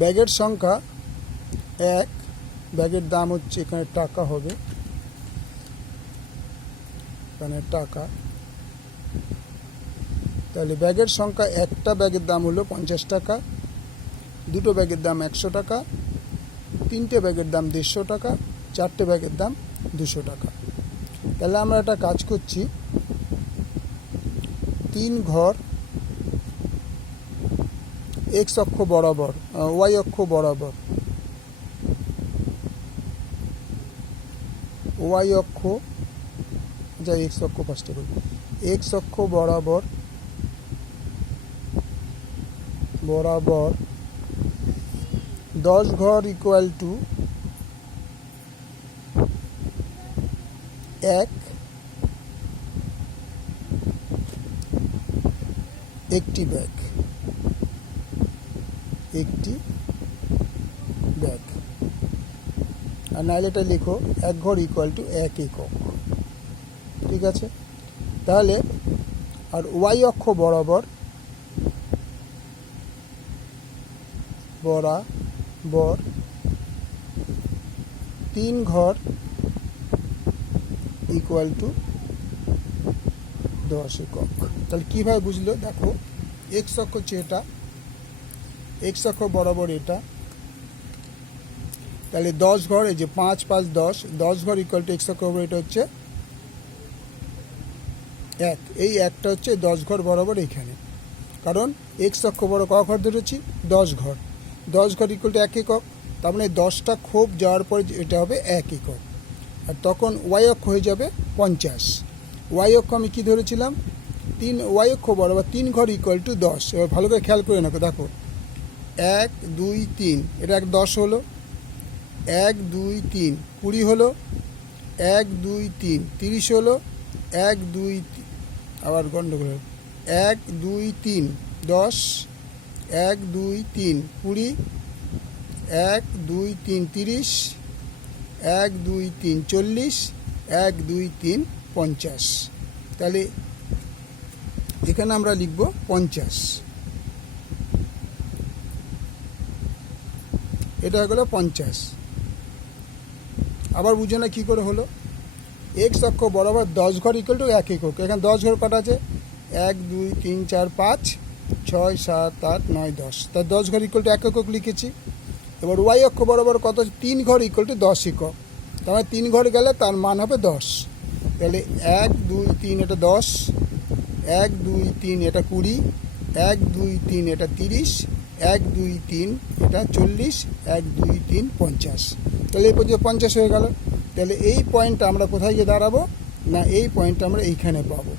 ব্যাগের সংখ্যা 1, ব্যাগের দাম হচ্ছে এখানে টাকা হবে, এখানে টাকা। তাহলে ব্যাগের সংখ্যা, একটা ব্যাগের দাম হলো 50 টাকা, দুটো ব্যাগের দাম 100 টাকা, তিনটে ব্যাগের দাম 150 টাকা, চারটে ব্যাগের দাম 200 টাকা। তাহলে আমরা একটা কাজ করছি, 3 ঘর এক্স অক্ষ বরাবর, ওয়াই অক্ষ বরাবর, ওয়াই অক্ষ, যা এক্স অক্ষ ফার্স্টে করব, এক্স অক্ষ বরাবর বরাবর 10 ঘর ইকুয়াল টু 1 একটি ব্যাগ, একটি ব্যাগ। আর নাহলে এটা লিখো 1 ঘর ইকুয়াল টু 1 একক। ঠিক আছে? তাহলে আর ওয়াই অক্ষ বরাবর বরাবর 3 ঘর ইকুয়াল টু 10 একক। তাহলে কীভাবে বুঝলো? দেখো, এক্স অক্ষ হচ্ছে এটা, এক্স অক্ষ বরাবর এটা, তাহলে 10 ঘর, এই যে 5 5 10, 10 ঘর ইকুয়াল টু এক্স অক্ষ বরাবর এটা হচ্ছে 1, এই একটা হচ্ছে 10 ঘর বরাবর এইখানে, কারণ এক্স অক্ষ বড় ক ঘর ধরেছি 10 ঘর, 10 ঘর ইকুয়াল টু 1 একক, তার মানে 10টা খোপ যাওয়ার পরে এটা হবে 1 একক। আর তখন ওয়াই অক্ষ হয়ে যাবে 50। ওয়াই অক্ষ আমি কী ধরেছিলাম? 3, ওয়াই অক্ষ বরাবর 3 ঘর ইকুয়াল টু 10। এবার ভালো করে খেয়াল করে নাও, দেখো 1 2 3, এটা 10 হলো, 1 2 3 20 হলো, 1 2 3 30 হলো, 1 2 3, আবার গণ্ডগোল হলো, 1 2 3 10, 1 2 3 20, 1 2 3 30, 1 2 3 40, 1 2 3 50। তাহলে এখানে আমরা লিখব 50। এটা হয়ে গেল 50। আবার বুঝে না কী করে হলো? এক্স অক্ষ বরাবর 10 ঘর ইকুয়াল টু 1 একক। এখানে 10 ঘর কটা আছে? 1 2 3 4 5 6 7 8 9 10, তার 10 ঘর ইকুয়াল টু 1 একক লিখেছি। এবার ওয়াই অক্ষ বরাবর কত? 3 ঘর ইকুয়াল টু 10 একক। তার মানে 3 ঘর গেলে তার মান হবে 10। তাহলে 1 2 3 এটা 10, 1 2 3 এটা 20, 1 2 3 এটা 30, 1 2 3 এটা 40, 1 2 3 50। তাহলে এই পর্যন্ত 50 হয়ে গেল। তাহলে এই পয়েন্টটা আমরা কোথায় গিয়ে দাঁড়াবো? না, এই পয়েন্টটা আমরা এইখানে পাবো।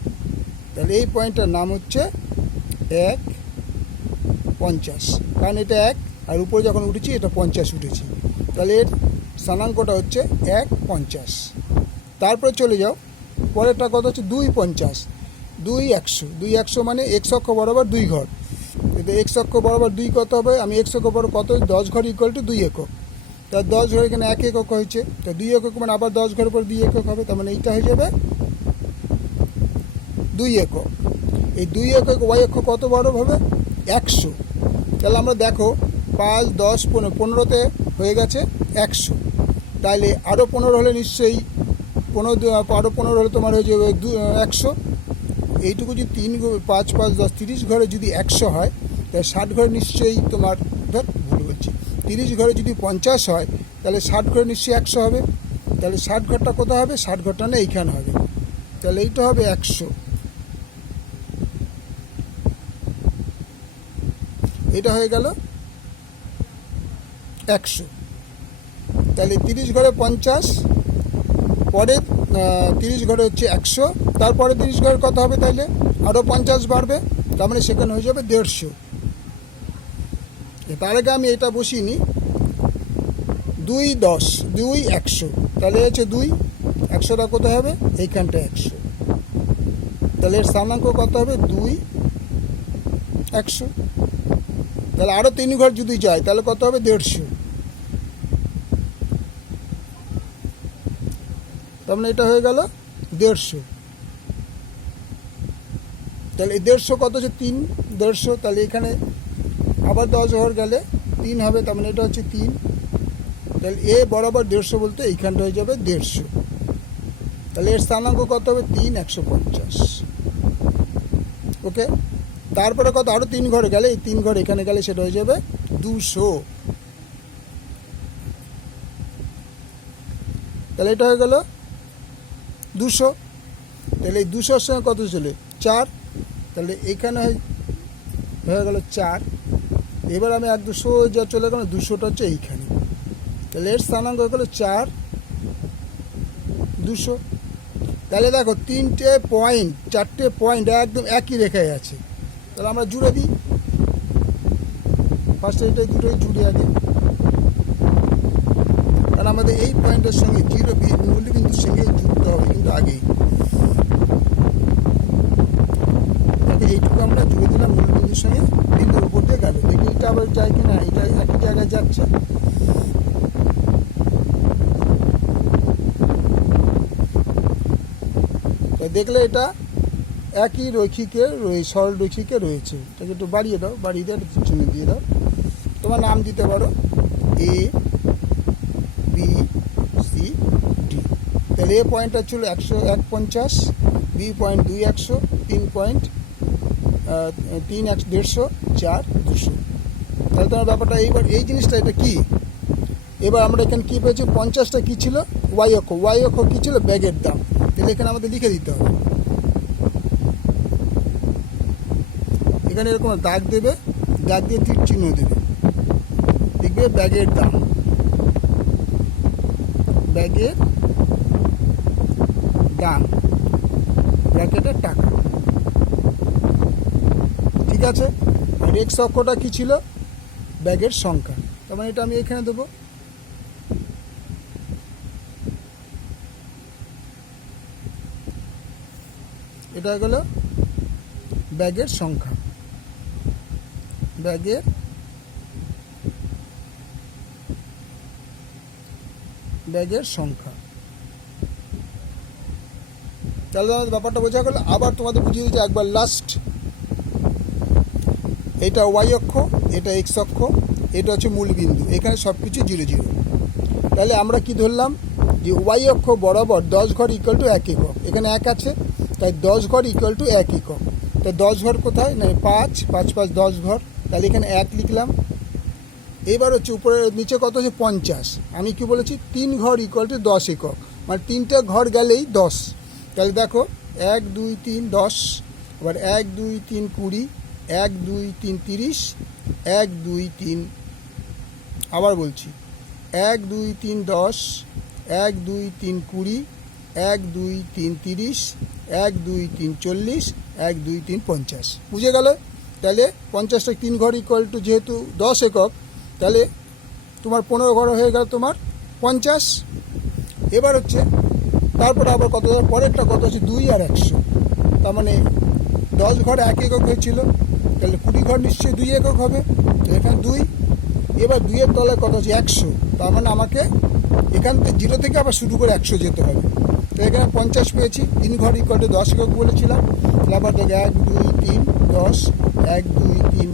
তাহলে এই পয়েন্টটার নাম হচ্ছে 1 50, কারণ এটা 1 আর উপরে যখন উঠেছি এটা 50 উঠেছি। তাহলে এর স্থানাঙ্কটা হচ্ছে 1 50। তারপরে চলে যাও, পরেরটা কত হচ্ছে 2 50, 2 100, 2 100 মানে এক্স অক্ষ বরাবর 2 ঘর। কিন্তু এক্স অক্ষ বরাবর 2 কত হবে? আমি এক্স অক্ষ বরাবর কত? 10 ঘর ইকুয়াল টু 2 একক। তার 10 ঘর এখানে 1 একক হয়েছে, তো 2 একক মানে আবার 10 ঘরের পর 2 একক হবে, তার মানে এইটা হয়ে যাবে 2 একক। এই 2 একক ওয়াই অক্ষ কত বড় হবে? 100। তাহলে আমরা দেখো 5 10 15, 15তে হয়ে গেছে 100। তাহলে আরও 15 হলে নিশ্চয়ই আরও 15 হলে তোমার হয়ে যাবে 100। এইটুকু যদি 3 5 5 10 30 ঘরে যদি 100 হয়, তাহলে 60 ঘরে নিশ্চয়ই তোমার, ভুল বলছি, 30 ঘরে যদি 50 হয়, তাহলে 60 ঘরে নিশ্চয়ই 100 হবে। তাহলে 60 ঘরটা কোথায় হবে? 60 ঘরটা না এইখানে হবে। তাহলে এইটা হবে 100। এটা হয়ে গেল 100। তাহলে 30 ঘরে 50, পরে 30 ঘরে হচ্ছে 100, তারপরে 30 ঘরে কত হবে? তাইলে আরও 50 বাড়বে, তার মানে সেখানে হয়ে যাবে 150। তার আগে আমি এটা বসিয়ে নিই, 2 10, 2 100, তাহলে হচ্ছে 2 100টা কোথায় হবে? এইখানটা 100। তাহলে এর স্থানাঙ্ক কত হবে? 2 100। তাহলে আরও 3 ঘর যদি যায় তাহলে কত হবে? 150। তার মানে এটা হয়ে গেল 150। তাহলে এই 150 কত হচ্ছে? 3 150। তাহলে এখানে আবার 10 ঘর গেলে 3 হবে, তার মানে এটা হচ্ছে 3। তাহলে এ বরাবর 150 বলতে এইখানটা হয়ে যাবে 150। তাহলে এর স্থানাঙ্ক কত হবে? 3 150। ওকে, তারপরে কত? আরও 3 ঘর গেলে, এই 3 ঘর এখানে গেলে সেটা হয়ে যাবে 200। তাহলে এটা হয়ে গেল 200। তাহলে এই 200-র সঙ্গে কত চলে? 4। তাহলে এইখানে হয়ে গেল 4। এবার আমি 1 200 যা চলে গেল, 200টা হচ্ছে এইখানে। তাহলে এর স্থানাঙ্ক হয়ে গেলো 4 200। তাহলে দেখো 3টে পয়েন্ট, 4টে পয়েন্ট একদম একই রেখায় আছে। তাহলে আমরা জুড়ে দিই। ফার্স্টে এটা দুটোই জুড়ে আগে, কারণ আমাদের এই পয়েন্টের সঙ্গে মূলবিন্দুর সঙ্গে যুক্ত হবে কিন্তু আগেই। এইটুকু আমরা জুড়ে দিলাম মূলবিন্দুর সঙ্গে, বিন্দুর উপর দিয়ে গেল। দেখি এটা আবার যায় কি না, এটা একই জায়গায় যাচ্ছে। দেখলে এটা একই রৈখিকে, সরল রৈখিকে রয়েছে। এটাকে একটু বাড়িয়ে দাও, বাড়িয়ে দিয়ে একটু চিহ্ন দিয়ে দাও। তোমার নাম দিতে পারো এ বি সি ডি। তাহলে এ পয়েন্টটা ছিল 150, বি পয়েন্ট 2 100, 3 পয়েন্ট 3 150, 4 200। তাহলে তোমার ব্যাপারটা এইবার এই জিনিসটা এটা কি? এবার আমরা এখানে কী পেয়েছি? 50টা কী ছিল? ওয়াই অক্ষ। ওয়াই অক্ষ কী ছিল? ব্যাগের দাম। তাহলে এখানে আমাদের লিখে দিতে হবে। এখানে এরকম দাগ দেবে, দাগ দিয়ে তীর চিহ্ন দেবে, দেখবে ব্যাগের দাম, ব্যাগের দাম ব্র্যাকেটের টাকা। ঠিক আছে। আর এক্স অক্ষটা কী ছিল? ব্যাগের সংখ্যা। তার মানে এটা আমি এখানে দেবো। এটা গেল ব্যাগের সংখ্যা, ব্যাগের সংখ্যা। তাহলে আমাদের ব্যাপারটা বোঝা গেল। আবার তোমাদের বুঝিয়ে দিচ্ছি একবার লাস্ট। এটা ওয়াই অক্ষ, এটা এক্স অক্ষ, এটা হচ্ছে মূলবিন্দু। এখানে সব কিছু 0 0। তাহলে আমরা কি ধরলাম? যে ওয়াই অক্ষ বরাবর 10 ঘর ইকুয়াল টু 1 একক। এখানে 1 আছে, তাই 10 ঘর ইকুয়াল টু 1 একক। তাই 10 ঘর কোথায়? না 5 5 5 10 ঘর। তাহলে এখানে 1 লিখলাম। এবার হচ্ছে উপরে নিচে কত হচ্ছে? 50। আমি কি বলেছি? 3 ঘর ইকুয়াল টু 10 একক, মানে 3টে ঘর গেলেই 10। তাহলে দেখো 1 2 3 10, আবার 1 2 3 20, 1 2 3 30, 1 2 3, আবার বলছি 1 2 3 10, 1 2 3 20, 1 2 3 30, 1 2 3 40, 1 2 3 50। বুঝে গেল? তাহলে 50টা 3 ঘর ইকুয়াল টু যেহেতু 10 একক, তাহলে তোমার 15 ঘর হয়ে গেল তোমার 50। এবার হচ্ছে তারপরে আবার কত? পরেরটা কত হচ্ছে? 2 আর 100। তার মানে 10 ঘর 1 একক হয়েছিল, তাহলে 20 ঘর নিশ্চয়ই 2 একক হবে। এখানে 2। এবার 2-এর তলায় কত হচ্ছে? 100। তার মানে আমাকে এখান থেকে 0 থেকে আবার শুরু করে 100 যেতে হবে। তো এখানে 50 পেয়েছি। 3 ঘর ইকুয়াল টু 10 একক বলেছিলাম। তাহলে আবার দেখো 1 2 3 10, 1 2 3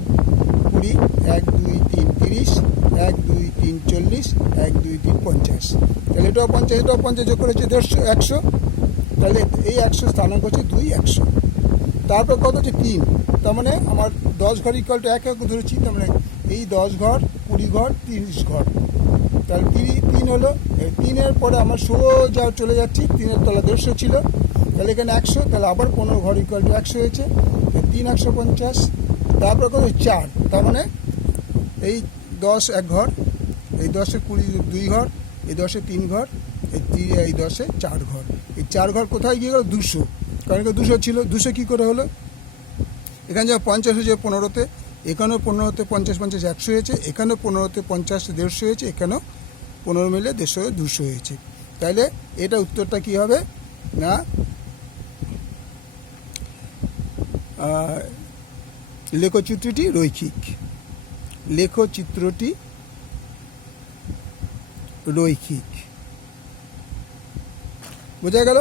20, 1 2 3 30, 1 2 3 40, 1 2 3 50। তাহলে এটাও 50, এটাও 50, যোগ করেছে 150 100। তাহলে এই 100 স্থানাঙ্ক হচ্ছে 2 100। তারপর কত হচ্ছে? 3। তার মানে আমার 10 ঘর ইকুয়াল টু 1 একক ধরেছি। তার মানে এই 10 ঘর 20 ঘর 30 ঘর। তাহলে 3 হলো। 3-এর পরে আমার সোজা চলে যাচ্ছি। 3-এর তলা 150 ছিল, তাহলে এখানে 100। তাহলে আবার 15 ঘর ইকুয়াল টু 100 হয়েছে। 3 150। তারপর কত? 4। তার মানে এই 10 1 ঘর, এই 10-এ 20 2 ঘর, এই 10-এ 3 ঘর, এই 10-এ 4 ঘর। এই 4 ঘর কোথায় গিয়ে গেল? 200। কারণ 200 ছিল। 200 কী করে হলো? এখানে যা 50 হয়েছে 15-তে, এখানেও 15-তে 50 50 100 হয়েছে, এখানেও 15-তে 50 150 হয়েছে, এখানেও 15 মিলে 150 200 হয়েছে। তাহলে এটা উত্তরটা কী হবে? না লেখচিত্রটি রৈখিক। লেখচিত্রটি রৈখিক। বোঝা গেল?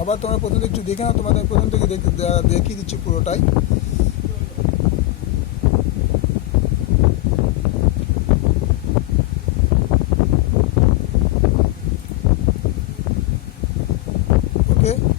আবার তোমরা প্রথম একটু দেখে নাও। তোমাদের প্রথম থেকে দেখিয়ে দিচ্ছি পুরোটাই। ওকে।